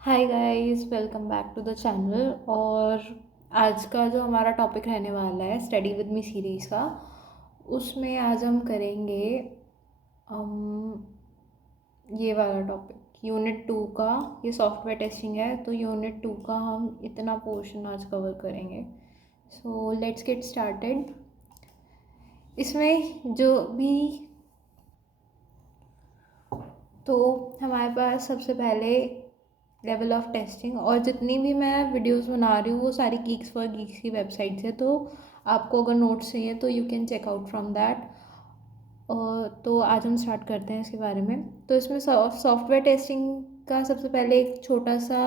Hi guys, welcome back to the channel. और आज का जो हमारा टॉपिक रहने वाला है स्टडी विद मी सीरीज़ का, उसमें आज हम करेंगे अम, ये वाला टॉपिक यूनिट 2 का। ये सॉफ्टवेयर टेस्टिंग है, तो यूनिट 2 का हम इतना पोर्शन आज कवर करेंगे। So let's get started. इसमें जो भी तो हमारे पास सबसे पहले लेवल ऑफ टेस्टिंग, और जितनी भी मैं वीडियोस बना रही हूँ वो सारी गीक्स फॉर गीक्स की वेबसाइट से, तो आपको अगर नोट्स चाहिए तो you can check out from that. तो आज हम स्टार्ट करते हैं इसके बारे में। तो इसमें सॉफ्टवेयर टेस्टिंग का सबसे पहले एक छोटा सा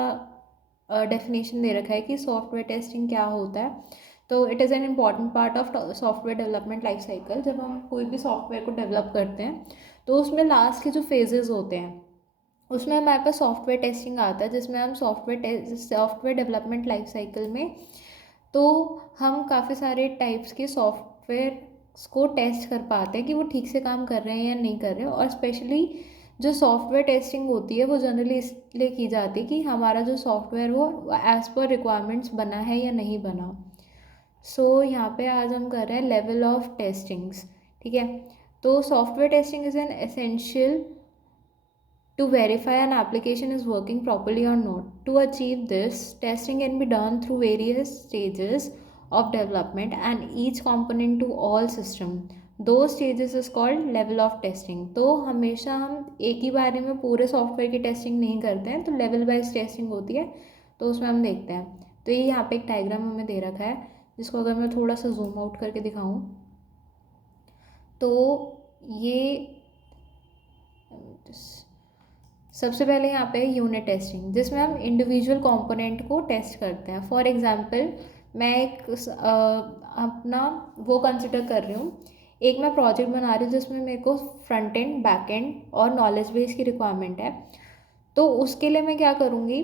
डेफिनेशन दे रखा है कि सॉफ्टवेयर टेस्टिंग क्या होता है। तो it is an important part of software development life cycle. जब हम कोई भी सॉफ्टवेयर को डेवलप करते हैं तो उसमें लास्ट के जो फेजेस होते हैं उसमें हमारे पास सॉफ्टवेयर टेस्टिंग आता है, जिसमें हम सॉफ्टवेयर डेवलपमेंट लाइफ साइकिल में तो हम काफ़ी सारे टाइप्स के सॉफ्टवेयर को टेस्ट कर पाते हैं कि वो ठीक से काम कर रहे हैं या नहीं कर रहे हैं। और स्पेशली जो सॉफ्टवेयर टेस्टिंग होती है वो जनरली इसलिए की जाती है कि हमारा जो सॉफ्टवेयर हो एज़ पर रिक्वायरमेंट्स बना है या नहीं बना। यहाँ पे आज हम कर रहे हैं लेवल ऑफ टेस्टिंग्स। ठीक है, तो software testing is an essential to verify an application is working properly or not. To achieve this, testing can be done through various stages of development and each component to all system. Those stages is called level of testing. तो हमेशा हम एक ही बारे में पूरे software की testing नहीं करते हैं, तो लेवल वाइज टेस्टिंग होती है। तो उसमें हम देखते हैं, तो ये यहाँ पे एक डायग्राम हमें दे रखा है, जिसको अगर मैं थोड़ा सा जूम आउट करके दिखाऊँ तो ये सबसे पहले यहाँ पे यूनिट टेस्टिंग, जिसमें हम इंडिविजुअल कंपोनेंट को टेस्ट करते हैं। फॉर एग्जांपल मैं एक अपना वो कंसिडर कर रही हूँ, एक मैं प्रोजेक्ट बना रही हूँ जिसमें मेरे को फ्रंट एंड बैक एंड और नॉलेज बेस की रिक्वायरमेंट है। तो उसके लिए मैं क्या करूँगी,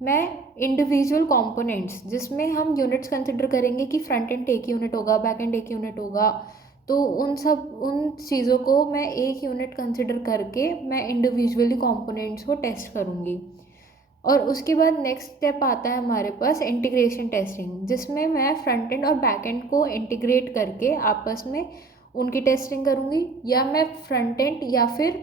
मैं इंडिविजुअल कंपोनेंट्स जिसमें हम यूनिट्स कंसिडर करेंगे कि फ्रंट एंड एक यूनिट होगा, बैक एंड एक यूनिट होगा, तो उन चीज़ों को मैं एक यूनिट कंसिडर करके मैं इंडिविजुअली कंपोनेंट्स को टेस्ट करूँगी। और उसके बाद नेक्स्ट स्टेप आता है हमारे पास इंटीग्रेशन टेस्टिंग, जिसमें मैं फ्रंट एंड और बैक एंड को इंटीग्रेट करके आपस में उनकी टेस्टिंग करूँगी, या मैं फ्रंट एंड या फिर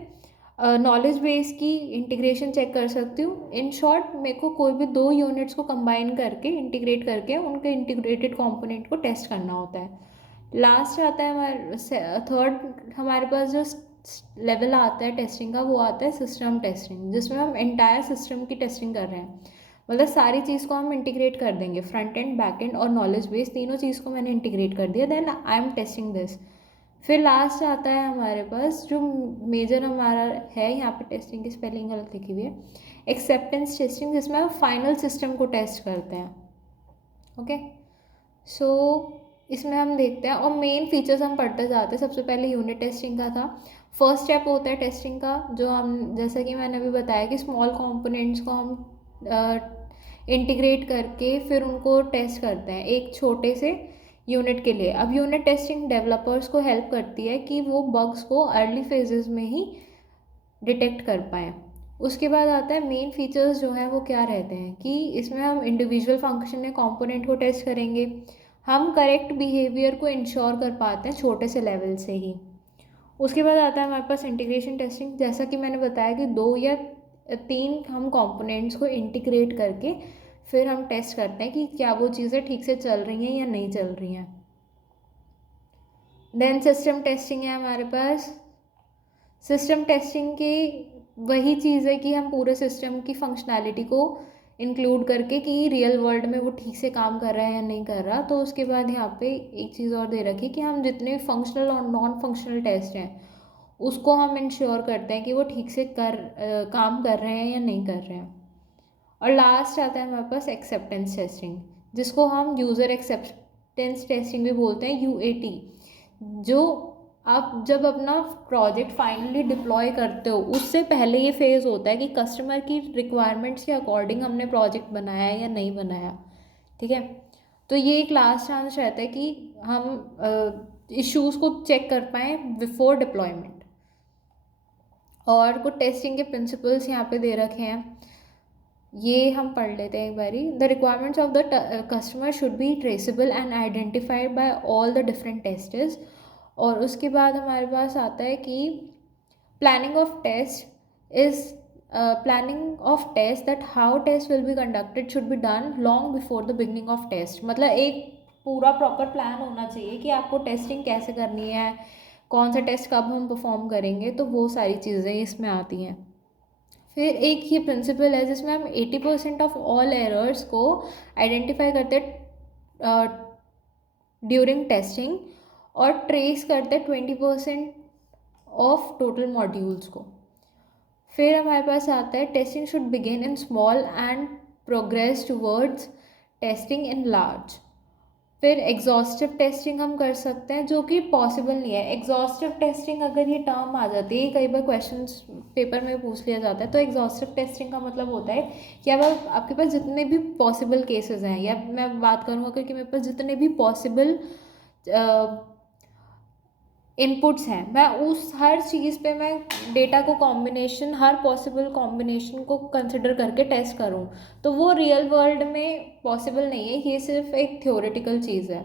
नॉलेज बेस की इंटीग्रेशन चेक कर सकती हूँ। इन शॉर्ट मेरे को कोई भी दो यूनिट्स को कंबाइन करके इंटीग्रेट करके उनके इंटीग्रेटेड कंपोनेंट को टेस्ट करना होता है। लास्ट आता है हमारे थर्ड, हमारे पास जो लेवल आता है टेस्टिंग का वो आता है सिस्टम टेस्टिंग, जिसमें हम एंटायर सिस्टम की टेस्टिंग कर रहे हैं। मतलब सारी चीज़ को हम इंटीग्रेट कर देंगे, फ्रंट एंड बैक एंड और नॉलेज बेस तीनों चीज़ को मैंने इंटीग्रेट कर दिया, then I am testing this. फिर लास्ट आता है हमारे पास जो मेजर हमारा है, यहाँ पे टेस्टिंग की स्पेलिंग गलत लिखी हुई है, एक्सेप्टेंस टेस्टिंग, जिसमें हम फाइनल सिस्टम को टेस्ट करते हैं। ओके, सो इसमें हम देखते हैं और मेन फीचर्स हम पढ़ते जाते हैं। सबसे पहले यूनिट टेस्टिंग का था, फर्स्ट स्टेप होता है टेस्टिंग का, जो हम जैसा कि मैंने अभी बताया कि स्मॉल कंपोनेंट्स को हम इंटीग्रेट करके फिर उनको टेस्ट करते हैं एक छोटे से यूनिट के लिए। अब यूनिट टेस्टिंग डेवलपर्स को हेल्प करती है कि वो बग्स को अर्ली फेजेस में ही डिटेक्ट कर पाएँ। उसके बाद आता है मेन फीचर्स जो हैं वो क्या रहते हैं, कि इसमें हम इंडिविजुअल फंक्शन या कंपोनेंट को टेस्ट करेंगे, हम करेक्ट बिहेवियर को इंश्योर कर पाते हैं छोटे से लेवल से ही। उसके बाद आता है हमारे पास इंटीग्रेशन टेस्टिंग, जैसा कि मैंने बताया कि दो या तीन हम कंपोनेंट्स को इंटीग्रेट करके फिर हम टेस्ट करते हैं कि क्या वो चीज़ें ठीक से चल रही हैं या नहीं चल रही हैं। देन सिस्टम टेस्टिंग है हमारे पास। सिस्टम टेस्टिंग की वही चीज़ है कि हम पूरे सिस्टम की फंक्शनैलिटी को इंक्लूड करके कि रियल वर्ल्ड में वो ठीक से काम कर रहा है या नहीं कर रहा। तो उसके बाद यहाँ पे एक चीज़ और दे रखी कि हम जितने फंक्शनल और नॉन फंक्शनल टेस्ट हैं उसको हम इंश्योर करते हैं कि वो ठीक से काम कर रहे हैं या नहीं कर रहे हैं। और लास्ट आता है हमारे पास एक्सेप्टेंस टेस्टिंग, जिसको हम यूज़र एक्सेप्टेंस टेस्टिंग भी बोलते हैं, यूएटी। जो आप जब अपना प्रोजेक्ट फाइनली डिप्लॉय करते हो उससे पहले ये फेज़ होता है कि कस्टमर की रिक्वायरमेंट्स के अकॉर्डिंग हमने प्रोजेक्ट बनाया है या नहीं बनाया। ठीक है, तो ये एक लास्ट चांस रहता है कि हम इश्यूज़ को चेक कर पाएँ बिफोर डिप्लॉयमेंट। और कुछ टेस्टिंग के प्रिंसिपल्स यहाँ पे दे रखे हैं। ये हम पढ़ लेते हैं एक बारी। The requirements of the customer should be traceable and identified by all the different testers. और उसके बाद हमारे पास आता है कि planning of test is planning of test that how test will be conducted should be done long before the beginning of test। मतलब एक पूरा प्रॉपर प्लान होना चाहिए कि आपको टेस्टिंग कैसे करनी है, कौन सा टेस्ट कब हम परफॉर्म करेंगे, तो वो सारी चीज़ें इसमें आती हैं। फिर एक ये प्रिंसिपल है जिसमें हम 80% ऑफ ऑल एरर्स को आइडेंटिफाई करते ड्यूरिंग टेस्टिंग और ट्रेस करते 20% ऑफ टोटल मॉड्यूल्स को। फिर हमारे पास आता है testing should begin in small and progress towards testing in large. फिर एग्जॉस्टिव टेस्टिंग हम कर सकते हैं जो कि पॉसिबल नहीं है। एग्जॉस्टिव टेस्टिंग अगर ये टर्म आ जाती है, कई बार क्वेश्चंस पेपर में पूछ लिया जाता है, तो एग्जॉस्टिव टेस्टिंग का मतलब होता है कि अब आपके पास जितने भी पॉसिबल केसेस हैं, या मैं बात करूँ अगर कि मेरे पास जितने भी पॉसिबल इनपुट्स हैं, मैं उस हर चीज़ पे मैं डेटा को कॉम्बिनेशन, हर पॉसिबल कॉम्बिनेशन को कंसिडर करके टेस्ट करूं, तो वो रियल वर्ल्ड में पॉसिबल नहीं है, ये सिर्फ एक थ्योरेटिकल चीज़ है।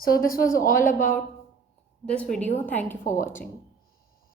So this was all about this video. Thank you for watching.